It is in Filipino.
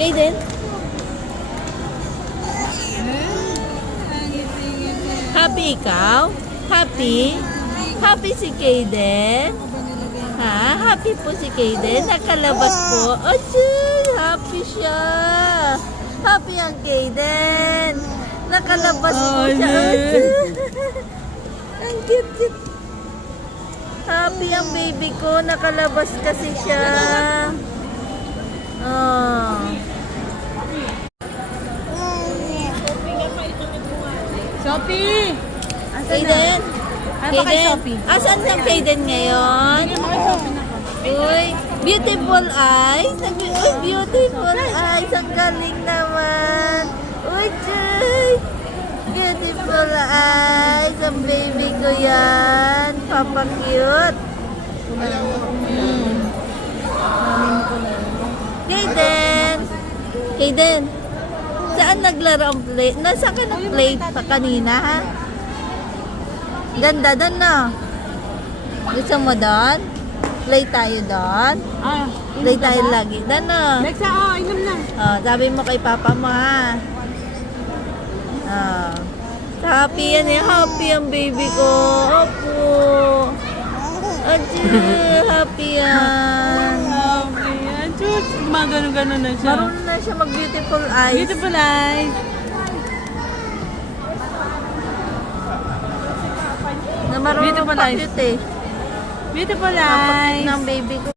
Kaden? Happy ikaw? Happy? Happy si Kaden? Ha? Happy po si Kaden? Nakalabas po? Achoo! Happy siya! Happy ang Kaden! Nakalabas po siya! Achoo! Ang cute-cute! Happy ang baby ko! Nakalabas kasi siya! Oh. Sophie! Kaden? Ano ba kay Sophie? Asan ang Kaden ngayon? Uy, beautiful eyes. Uy, beautiful eyes. Ang galing naman. Uy, Jay. Beautiful eyes. Ang baby ko yan. Papa cute. Kaden. Kaden. Saan naglaro ang play? Nasaan ka nag-play pa kanina, ha? Ganda doon, no? Gusto mo doon? Play tayo doon? Play tayo lagi doon, no? Lexa, inom na. Oh, sabi mo kay papa mo, ha? Oh. Happy yan, eh. Happy ang baby ko. Opo. Achoo, happy yan. Ayan, chus. Gumagano-gano na siya. Marunong na siya mag-beautiful eyes. Beautiful eyes. Na marunong Beautiful eyes. pa-cute, eh. Beautiful Napakit eyes. ng baby ko.